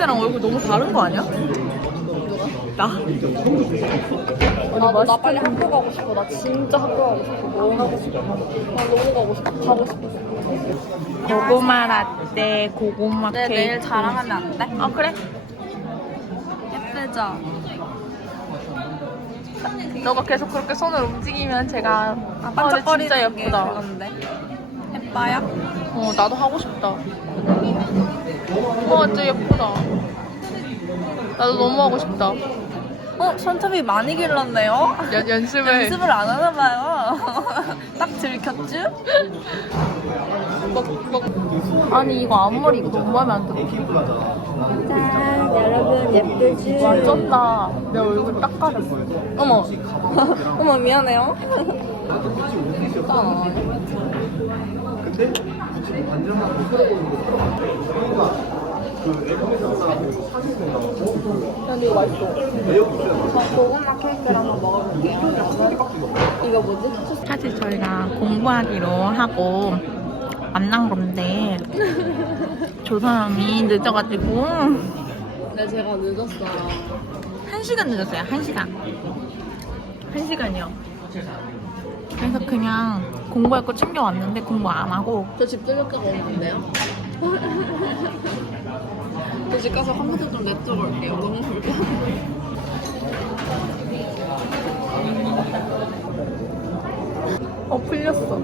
때랑 얼굴 너무 다른 거 아니야? 나? 아, 나 빨리 학교 가고 싶어. 나 진짜 학교 가고 싶어. 너무 가고 싶어. 나 너무 가고 싶어. 가고 싶어. 고구마 라떼, 고구마 네, 케이크. 내일 자랑하면 안 돼? 아 그래? 예쁘죠? 너가 계속 그렇게 손을 움직이면 제가 아, 반짝거리는 진짜 게 예쁘다. 예뻐요? 어 나도 하고 싶다. 와 진짜 예쁘다. 나도 너무 하고 싶다. 어? 손톱이 많이 길렀네요? 연, 연습을 연습을 안 하나 봐요. 딱? 먹, 먹. 아니 이거 앞머리 이거 너무 마음에 안 들어. 짠, 여러분 예쁘지? 와 쩐다. 내 얼굴 딱 가렸어. 어머. 어머, 미안해요. 근데 이거 맛있어. 저 고구마 케이크를 한번 먹어볼게요. 이거 뭐지? 사실 저희가 공부하기로 하고 만난 건데 저 사람이 늦어가지고 네, 제가 늦었어요. 한 시간 늦었어요. 한 시간. 한 시간이요. 그래서 그냥 공부할 거 챙겨왔는데 공부 안 하고 저 집 들렸다가 오는데요? 저집 가서 컴퓨터 좀 내쪽 올게요. 너무 불편해. 어 풀렸어.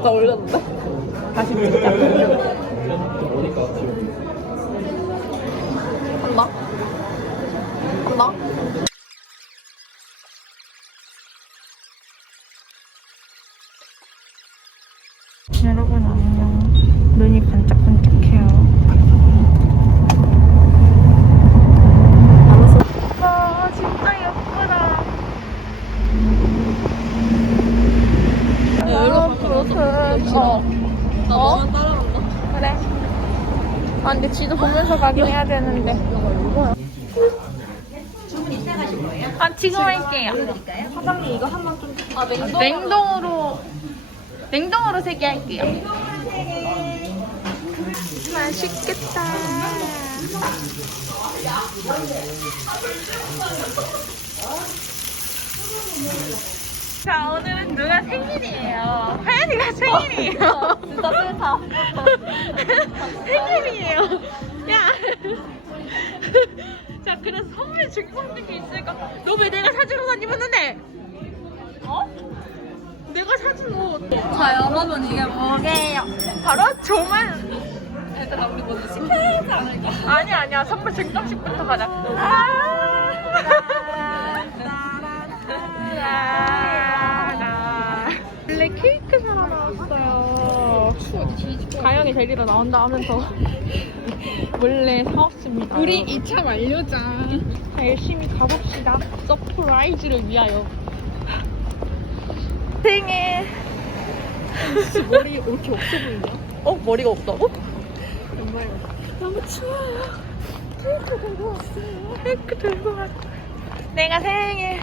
나 올렸는데? 다시 밀자. 한다? 한다? 여러분 안녕. 눈이 반짝반짝해요. 와 진짜 예쁘다. 여기로 바꿔서 어. 나 어? 너만 따라간다. 그래. 아 근데 지도 보면서 가긴 해야 되는데. 아 지금 할게요. 사장님 이거 한번 좀. 아 냉동. 냉동으로 냉동으로 세 개 할게요. 맛있겠다. 자 오늘은 누가 생일이에요? 하연이가 생일이에요. 진짜 싫다. 생일이에요. 야. 자 그래서 선물 주고 싶은 게 있으니까 너 왜 내가 사준 옷안 입었는데? 어? 내가 사준 옷. 자 여러분 이게 뭐게요? 바로 조만. 얘들아 우리 먼저 시켜야지 않을까? 아니야 아니야 선물 증정식부터 가자. 원래 가영이 데리러 나온다 하면서 몰래 사왔습니다. 우리 2차 완료자. 자, 열심히 가봅시다. 서프라이즈를 위하여. 생일. 머리 왜 이렇게 없어 보이냐? 어 머리가 없다고? 정말. 너무 추워요. 케이크 들고 왔어요. 케이크 들고 왔어. 내가 생일.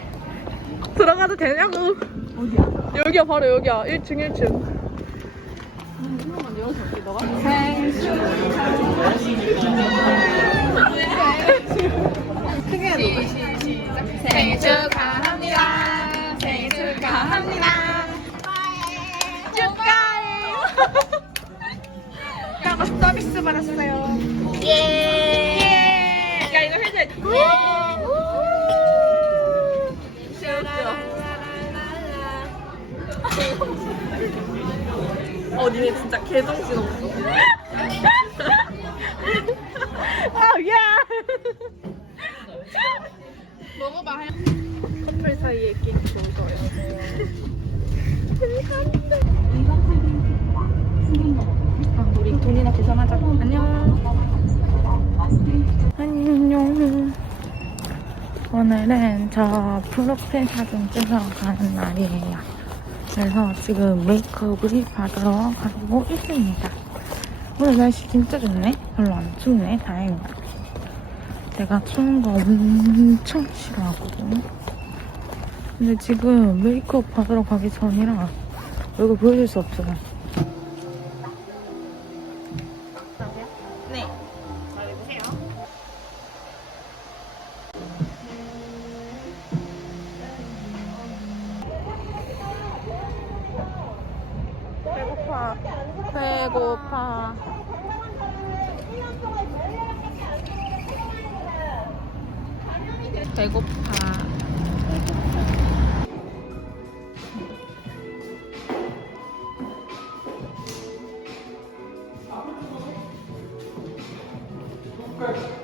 들어가도 되냐고. 어디야? 여기야, 바로 여기야. 1층, 1층. 한번만 열어줄게 너가. 크게 해도 생일 축하합니다. 생일 축하합니다. 축하해. 하고 서비스 받았어요. 예. 야, 이거 해줘야 돼. 어 니네 진짜 개정신 없어. 아, 야. 먹어봐. 커플 사이에 끼기 좋아요. 아, 우리 돈이나 계산하자. 안녕. 안녕. 오늘은 저 프로필 사진 찍으러 가는 날이에요. 그래서 지금 메이크업을 받으러 가고 있습니다. 오늘 날씨 진짜 좋네. 별로 안 춥네. 다행이다. 제가 추운 거 엄청 싫어하거든요. 근데 지금 메이크업 받으러 가기 전이라 얼굴 보여줄 수 없어요. 배고파. 배고파. 배고파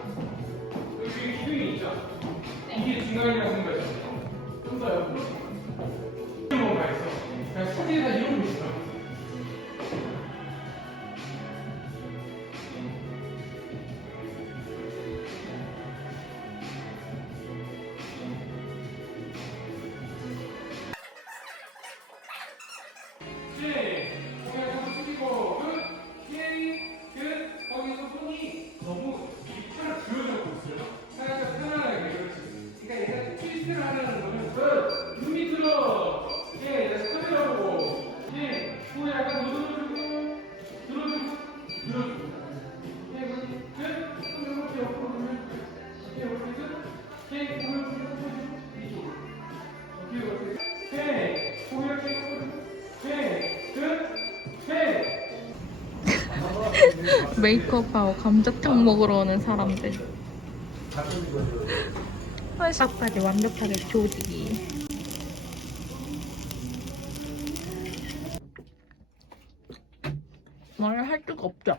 메이크업하고 감자탕 먹으러 오는 사람들. 싹까지 완벽하게 조지기. 말할 수가 없죠.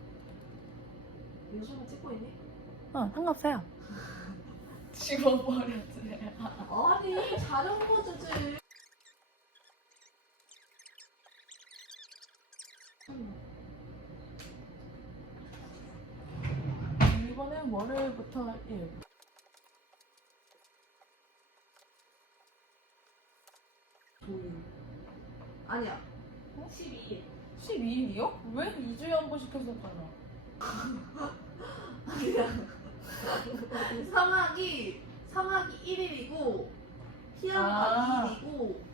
요즘은 찍고 있니? 어, 상관없어요. 아니, 자전거 주제. 이번엔 월요일부터 일. 아니야. 12일이요? 왜? 2주에 한 번씩 했었잖아. 상학이, 상학이 1일이고, 희양가 아. 2일이고,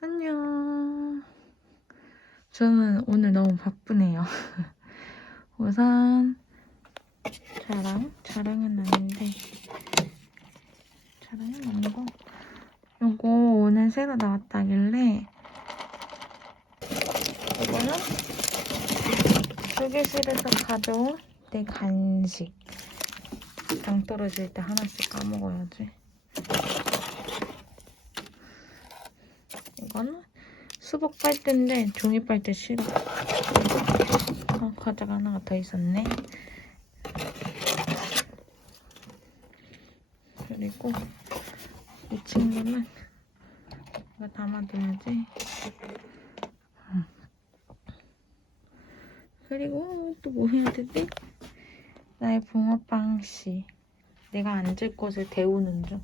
안녕. 저는 오늘 너무 바쁘네요. 우선 자랑? 자랑은 아닌데 자랑은 아니고 요거 오늘 새로 나왔다길래 이거는 휴게실에서 가져온 내 간식 당 떨어질 때 하나씩 까먹어야지 이거는 수복 빨대인데 종이 빨대 싫어. 어, 과자가 하나가 더 있었네. 그리고 이 친구는 이거 담아둬야지. 음. 그리고 또 뭐 해야 되지? 나의 붕어빵씨. 내가 앉을 곳을 데우는 중.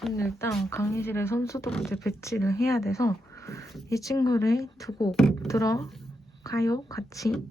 근데 일단 강의실에 손소독제 배치를 해야 돼서 이 친구를 두고 들어가요 같이